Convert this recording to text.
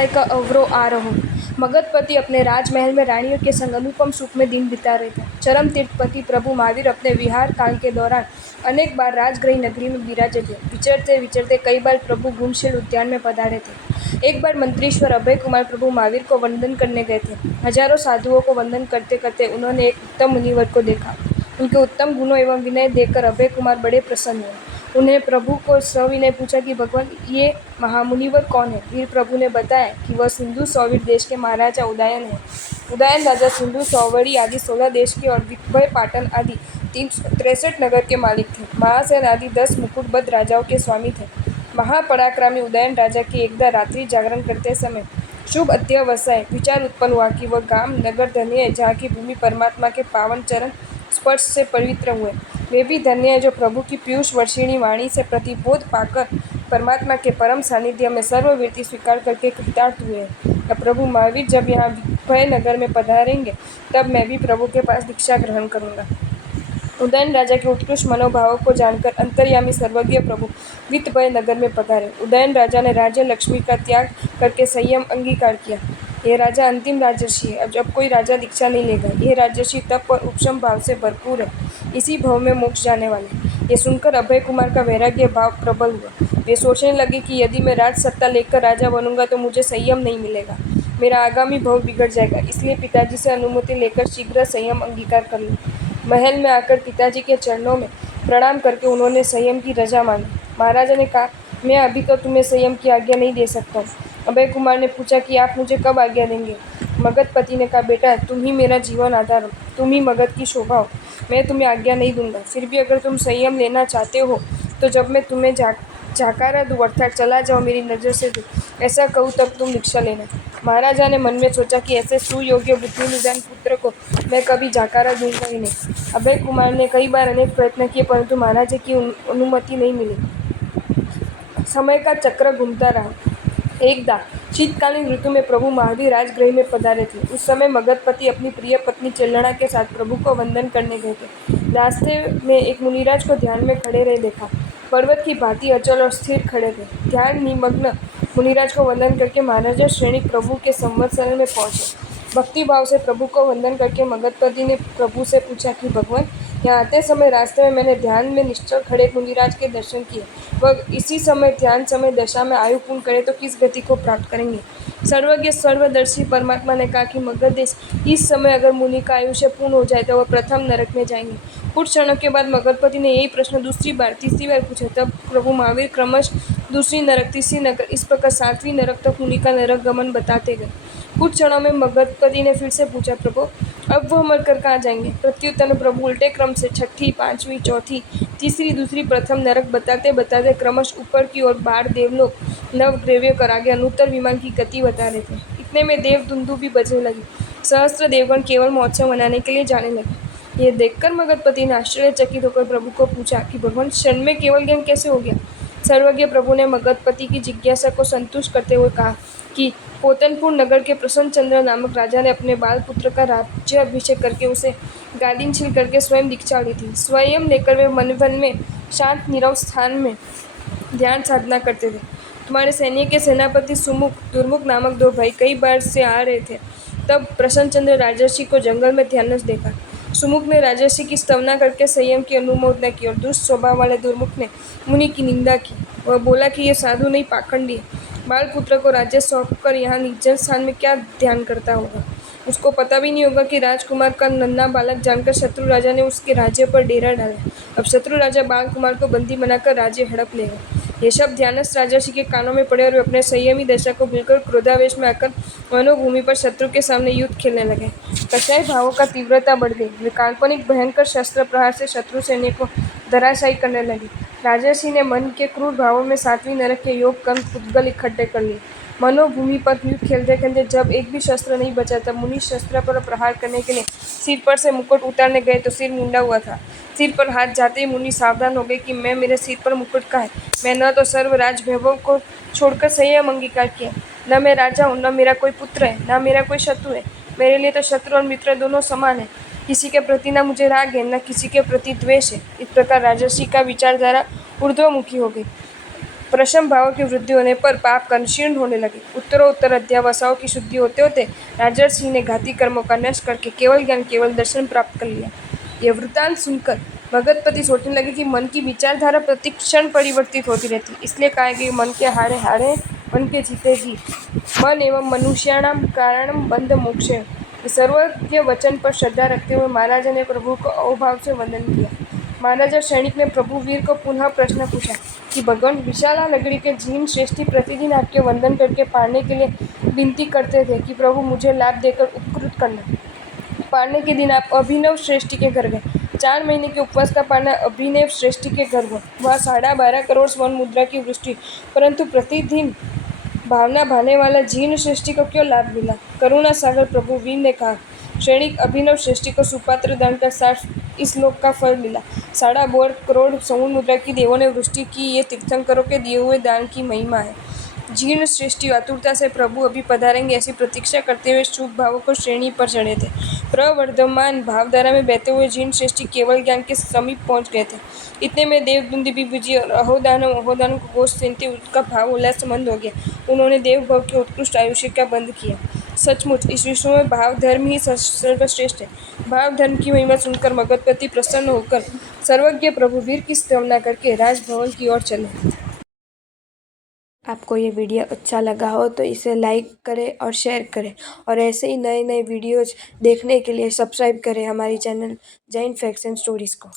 व्यवसाय का अवरोह आ रहा। मगधपति अपने राजमहल में रानियों के संग अनुपम सुख में दिन बिता रहे थे। चरम तीर्थपति प्रभु महावीर अपने विहार काल के दौरान अनेक बार राजगृह नगरी में विराजे थे। विचरते विचरते कई बार प्रभु गुणशील उद्यान में पधारे थे। एक बार मंत्रीश्वर अभय कुमार प्रभु महावीर को वंदन करने गए थे। हजारों साधुओं को वंदन करते करते उन्होंने एक उत्तम मुनिवर को देखा। उनके उत्तम गुणों एवं विनय देखकर अभय कुमार बड़े प्रसन्न हुए। उन्हें प्रभु को सविनय पूछा कि भगवान, ये महामुनिवर कौन है? वीर प्रभु ने बताया कि वह सिंधु सौवीर देश के महाराजा उदयन है। उदयन राजा सिंधु सौवड़ी आदि 16 देश के और विभय पाटन आदि 363 नगर के मालिक थे। महासेन आदि 10 मुकुटबद्ध राजाओं के स्वामी थे। महापराक्रमी उदयन राजा के एकदा रात्रि जागरण करते समय शुभ अत्यवसाय विचार उत्पन्न हुआ कि वह गांव नगर धन्य है जहाँ की भूमि परमात्मा के पावन चरण स्पर्श से पवित्र हुए। वे भी धन्य है जो प्रभु की पीयूष वर्षिणी वाणी से प्रतिबोध पाकर परमात्मा के परम सानिध्य में सर्ववृत्ति स्वीकार करके कृतार्थ हुए हैं। अब प्रभु महावीर जब यहाँ विभय नगर में पधारेंगे तब मैं भी प्रभु के पास दीक्षा ग्रहण करूँगा। उदयन राजा के उत्कृष्ट मनोभावों को जानकर अंतर्यामी सर्वज्ञ प्रभु विभय नगर में पधारे। उदयन राजा ने राज्य लक्ष्मी का त्याग करके संयम अंगीकार किया। यह राजा अंतिम राजर्षि है। अब जब कोई राजा दीक्षा नहीं लेगा। यह राजर्षि तप और उपशम भाव से भरपूर है। इसी भाव में मोक्ष जाने वाले। ये सुनकर अभय कुमार का वैराग्य भाव प्रबल हुआ। वे सोचने लगे कि यदि मैं राज सत्ता लेकर राजा बनूंगा तो मुझे संयम नहीं मिलेगा, मेरा आगामी भाव बिगड़ जाएगा। इसलिए पिताजी से अनुमति लेकर शीघ्र संयम अंगीकार कर लूँ। महल में आकर पिताजी के चरणों में प्रणाम करके उन्होंने संयम की रजा मांगी। महाराजा ने कहा, मैं अभी तो तुम्हें संयम की आज्ञा नहीं दे सकता हूँ। अभय कुमार ने पूछा कि आप मुझे कब आज्ञा देंगे? मगधपति ने कहा, बेटा, तुम ही मेरा जीवन आधार हो, तुम ही मगध की शोभा हो। मैं तुम्हें आज्ञा नहीं दूंगा। फिर भी अगर तुम संयम लेना चाहते हो तो जब मैं तुम्हें जाकारा दूँ अर्थात चला जाओ, मेरी नज़र से दूँ, ऐसा कहूँ तब तुम दीक्षा लेना। महाराजा ने मन में सोचा कि ऐसे सुयोग्य बुद्धिनिधान पुत्र को मैं कभी जाकारा दूंगा ही नहीं। अभय कुमार ने कई बार अनेक प्रयत्न किए परंतु महाराजा की अनुमति नहीं मिली। समय का चक्र घूमता रहा। एकदा शीतकालीन ऋतु में प्रभु महावीर राजगृह में पधारे थे। उस समय मगधपति अपनी प्रिय पत्नी चेलना के साथ प्रभु को वंदन करने गए थे। रास्ते में एक मुनिराज को ध्यान में खड़े रहे देखा। पर्वत की भांति अचल और स्थिर खड़े थे। ध्यान निमग्न मुनिराज को वंदन करके महाराजा श्रेणी प्रभु के संवत्सर में पहुंचे। भक्ति भाव से प्रभु को वंदन करके मगधपति ने प्रभु से पूछा कि भगवान, यहाँ आते समय रास्ते में मैंने ध्यान में निश्चल खड़े मुनिराज के दर्शन किए। वह इसी समय ध्यान समय दशा में आयु पूर्ण करे तो किस गति को प्राप्त करेंगे? सर्वज्ञ सर्वदर्शी परमात्मा ने कहा कि मगध देश इस समय अगर मुनि का आयुष्य पूर्ण हो जाए तो वह प्रथम नरक में जाएंगे। कुछ क्षणों के बाद मगधपति ने यही प्रश्न दूसरी बार तीसरी बार पूछा। तब प्रभु महावीर क्रमश दूसरी नरक, तीसरी नरक, इस प्रकार 7वीं नरक तक मुनि का नरक गमन बताते गए। कुछ क्षणों में मगधपति ने फिर से पूछा, प्रभु अब वह मरकर कहाँ जाएंगे? प्रत्युत्तर में प्रभु उल्टे क्रम से छठी, पांचवी, चौथी, तीसरी, दूसरी, प्रथम नरक बताते बताते क्रमश ऊपर की ओर बाढ़, देवलोक, नवग्रह कर आगे अनुत्तर विमान की गति बता रहे थे। इतने में देव दुंदु भी बजने लगी। सहस्त्र देवगण केवल महोत्सव मनाने के लिए जाने लगे। ये देखकर मगधपति ने आश्चर्यचकित होकर प्रभु को पूछा कि भगवान, क्षण में केवल ज्ञान कैसे हो गया? सर्वज्ञ प्रभु ने मगधपति की जिज्ञासा को संतुष्ट करते हुए कहा कि पोतनपुर नगर के प्रसन्न चंद्र नामक राजा ने अपने बाल पुत्र का राज्य अभिषेक करके उसे गादीनशील करके स्वयं दीक्षा ली थी। स्वयं लेकर वे मनवन में शांत नीरव स्थान में ध्यान साधना करते थे। तुम्हारे सैन्य के सेनापति सुमुख, दुर्मुख नामक 2 भाई कई बार से आ रहे थे। तब प्रसन्नचंद्र राजर्षि को जंगल में ध्यानस्थ देखा। सुमुख ने राजर्षि की स्तवना करके संयम की अनुमोदना की और दुष्ट स्वभाव वाले दुर्मुख ने मुनि की निंदा की। वह बोला कि ये साधु नहीं, पाखंडी है। बाल पुत्र को राज्य सौंपकर यहाँ निर्जन स्थान में क्या ध्यान करता होगा? उसको पता भी नहीं होगा कि राजकुमार का नन्हा बालक जानकर शत्रु राजा ने उसके राज्य पर डेरा डाला। अब शत्रु राजा बाल कुमार को बंदी बनाकर राज्य हड़प लेगा। ये शब्द ध्यानस्थ राजर्षि के कानों में पड़े और वे अपने संयमी दशा को भूलकर क्रोधावेश में आकर वनोभूमि पर शत्रु के सामने युद्ध खेलने लगे। कषाय भावों का तीव्रता बढ़ गई। वे काल्पनिक भयंकर शस्त्र प्रहार से शत्रु सैन्य को धराशायी करने लगे। राजर्षि ने मन के क्रूर भावों में 7वीं नरक के योग कर्म पुद्गल इकट्ठे कर लिए। मनोभूमि पर युद्ध खेलते खेलते जब एक भी शस्त्र नहीं बचा तब मुनि शस्त्र पर प्रहार करने के लिए सिर पर से मुकुट उतारने गए तो सिर मुंडा हुआ था। सिर पर हाथ जाते ही मुनि सावधान हो गए कि मेरे सिर पर मुकुट का है। मैं न तो सर्व राज वैभव को छोड़कर संयम अंगीकार किया, न मैं राजा हूँ, न मेरा कोई पुत्र है, न मेरा कोई शत्रु है। मेरे लिए तो शत्रु और मित्र दोनों समान है। किसी के प्रति न मुझे राग है, न किसी के प्रति द्वेष है। इस प्रकार राजर्षि का विचारधारा ऊर्ध्वमुखी हो गई। प्रशम भावों की वृद्धि होने पर पाप का क्षीण होने लगे। उत्तरोत्तर अध्यावसायों की शुद्धि होते होते राजर्षि सिंह ने घाती कर्मों का नष्ट करके केवल ज्ञान केवल दर्शन प्राप्त कर लिया। यह वृत्तांत सुनकर भगतपति सोचने लगे कि मन की विचारधारा प्रति क्षण परिवर्तित होती रहती, इसलिए कहा कि मन के हारे हारे मन के जीते जीत। मन एवं मनुष्याणाम कारणम बंध मोक्षे। सर्वज्ञ वचन पर श्रद्धा रखते हुए महाराजा ने प्रभु को अहोभाव से वंदन किया। महाराजा सैनिक ने प्रभु वीर को पुनः प्रश्न पूछा कि भगवान, विशाला नगरी के जीन श्रेष्ठी प्रतिदिन आपके वंदन करके पाने के लिए विनती करते थे कि प्रभु मुझे लाभ देकर उपकृत करना। पारने के दिन आप अभिनव श्रेष्ठी के घर गए। 4 महीने के उपवास का पाना अभिनव श्रेष्ठी के घर हुआ। वहाँ 12.5 करोड़ स्वर्ण मुद्रा की वृष्टि, परंतु प्रतिदिन भावना भाने वाला जीर्ण श्रेष्ठी को क्यों लाभ मिला? करुणा सागर प्रभु वीर ने कहा, सैनिक, अभिनव श्रेष्ठी को सुपात्र दान का साथ इस लोक का फल मिला। 12.5 करोड़ स्वर्ण मुद्रा की देवों ने वृष्टि की। ये तीर्थंकरों के दिए हुए दान की महिमा है। जीर्ण श्रेष्ठी आतुरता से प्रभु अभी पधारेंगे ऐसी प्रतीक्षा करते हुए शुभ भावों को श्रेणी पर चढ़े थे। प्रवर्धमान भावधारा में बहते हुए जीर्ण श्रेष्ठी केवल ज्ञान के समीप पहुंच गए थे। इतने में देवदुंदी बुझी और अहोदानम को गोष्ठ सुनते उनका भाव उल्लास मंद हो गया। उन्होंने देवभाव के उत्कृष्ट आयुष्य का बंद किया। सचमुच इस विश्व में भाव धर्म ही सर्वश्रेष्ठ है। भाव धर्म की महिमा सुनकर मगधपति प्रसन्न होकर सर्वज्ञ प्रभु वीर की स्तवना करके राजभवन की ओर चले। आपको ये वीडियो अच्छा लगा हो तो इसे लाइक करें और शेयर करें, और ऐसे ही नए नए वीडियोज़ देखने के लिए सब्सक्राइब करें हमारी channel Jain facts and stories को।